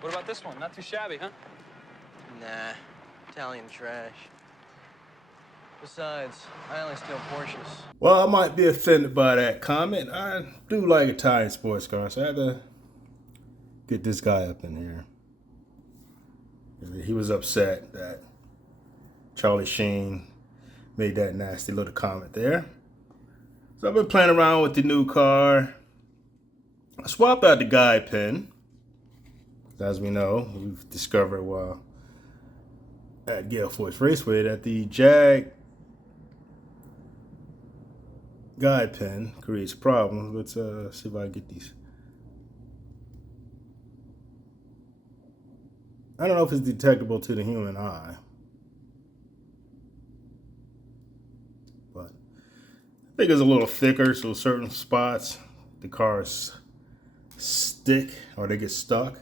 What about this one? Not too shabby, huh? Nah, Italian trash. Besides, I only steal Porsches. Well, I might be offended by that comment. I do like Italian sports cars, so I had to get this guy up in here. He was upset that Charlie Sheen made that nasty little comment there. So I've been playing around with the new car. I swapped out the guide pin. As we know, we've discovered while at Gale Raceway that the Jag guide pin creates problems. Let's see if I can get these. I don't know if it's detectable to the human eye, but I think it's a little thicker, so certain spots the cars stick or they get stuck.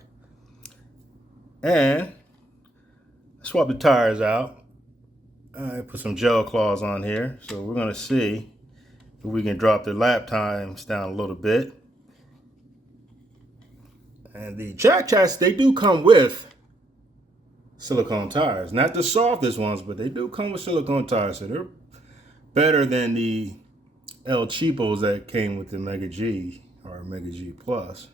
And I swapped the tires out. I put some gel claws on here, so we're gonna see if we can drop the lap times down a little bit. And the track chassis, they do come with silicone tires. Not the softest ones, but they do come with silicone tires. So they're better than the El Cheapos that came with the Mega G or Mega G Plus.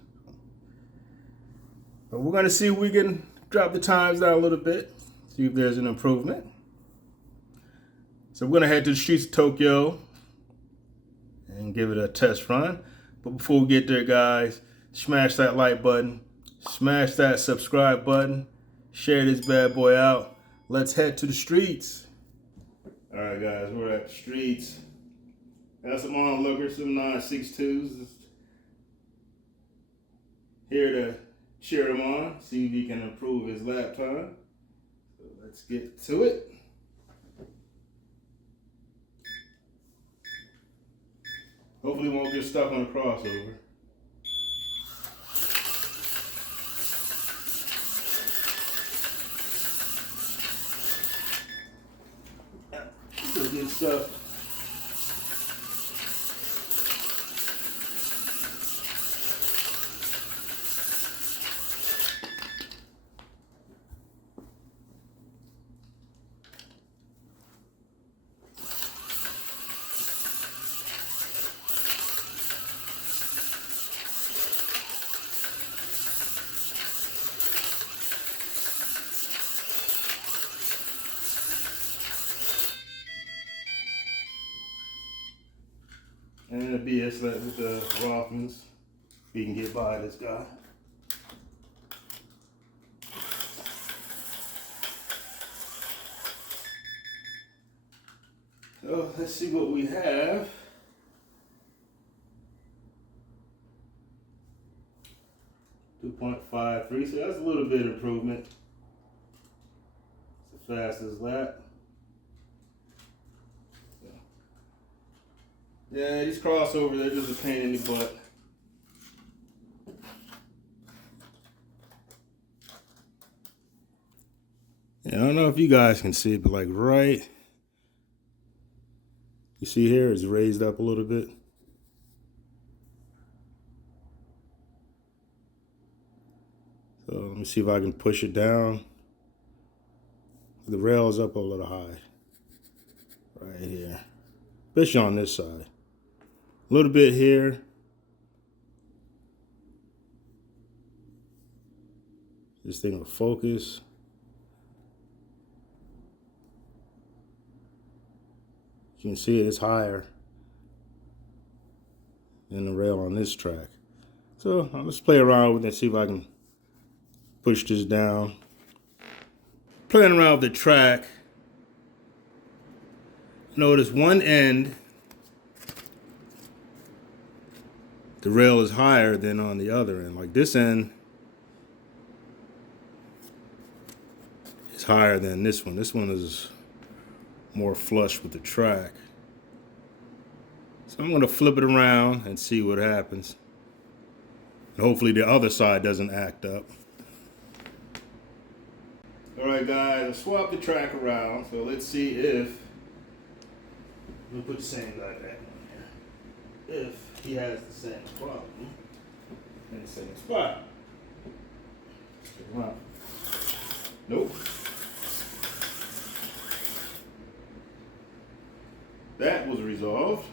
But we're going to see if we can drop the times down a little bit, see if there's an improvement. So we're going to head to the streets of Tokyo and give it a test run. But before we get there, guys, smash that like button, smash that subscribe button, share this bad boy out. Let's head to the streets. All right, guys, we're at the streets. Got some onlookers, some 962s. Here to cheer him on, see if he can improve his lap time. So let's get to it. Hopefully he won't get stuck on the crossover. Still getting stuck. And the BS let with the Rothmans. He can get by this guy. So let's see what we have. .53, so that's a little bit of improvement. It's the fastest lap. Yeah, these crossovers, they're just a pain in the butt. Yeah, I don't know if you guys can see it, but like right, you see here, it's raised up a little bit. So let me see if I can push it down. The rail is up a little high, right here, especially on this side. A little bit here. This thing will focus. You can see it's higher than the rail on this track. So let's play around with it and see if I can push this down. Playing around with the track. Notice one end, the rail is higher than on the other end. Like this end is higher than this one. This one is more flush with the track. So I'm going to flip it around and see what happens. And hopefully the other side doesn't act up. All right, guys, I swapped the track around. So let's see if, we'll put the same guy back on here. If he has the same problem in the same spot. Wow. Nope. That was resolved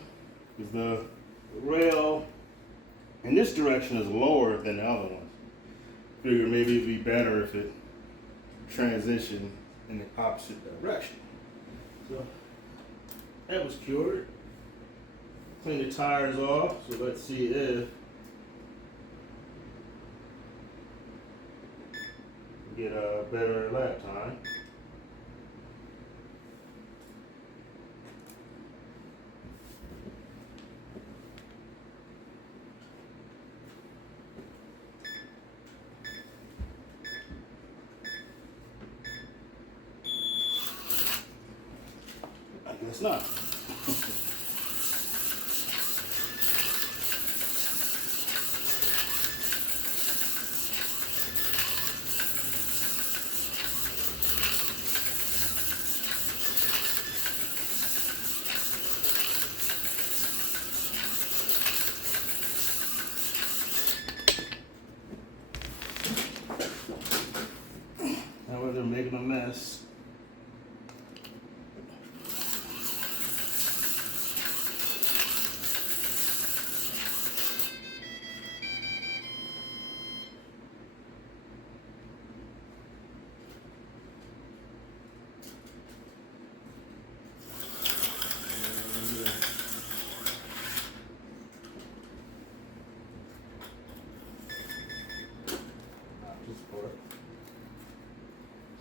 because the rail in this direction is lower than the other one. Figured maybe it'd be better if it transitioned in the opposite direction. So that was cured. Clean the tires off, so let's see if we get a better lap time. I guess not. However, they're making a mess.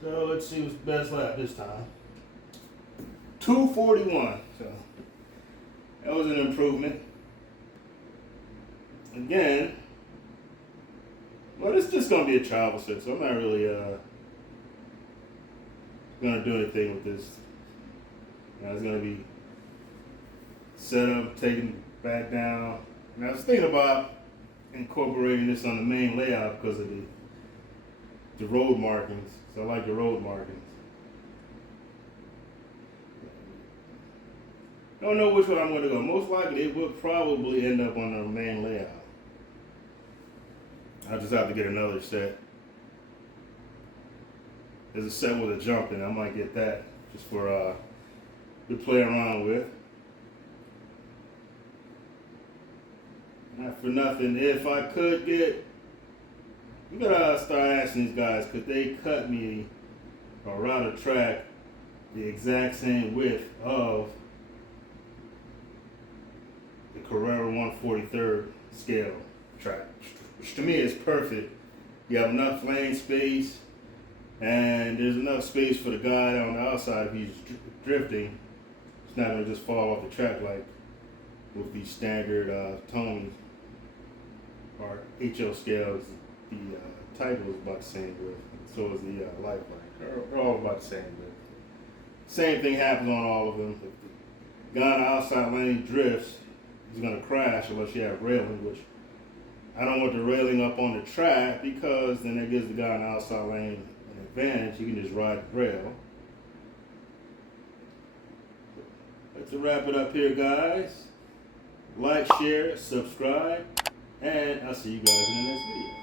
So let's see what's best lap this time. 2:41. So that was an improvement. Again, well, it's just gonna be a travel set, so I'm not really gonna do anything with this. It's gonna be set up, taken back down. And I was thinking about incorporating this on the main layout because of the road markings. So I like the road markings. Don't know which one I'm going to go. Most likely it would probably end up on the main layout. I'll just have to get another set. There's a set with a jump in it. I might get that just for to play around with. Not for nothing. If I could get, I'm gonna start asking these guys, could they cut me a route of track the exact same width of the Carrera 143rd scale track, which to me is perfect. You have enough lane space, and there's enough space for the guy on the outside if he's drifting. It's not gonna just fall off the track like with these standard Tony or HO scales. The title is about the same width. So is the lifeline. They're all about the same width. Same thing happens on all of them. If the guy on the outside lane drifts, he's going to crash unless you have railing, which I don't want the railing up on the track because then that gives the guy on the outside lane an advantage. He can just ride the rail. Let's wrap it up here, guys. Like, share, subscribe, and I'll see you guys in the next video.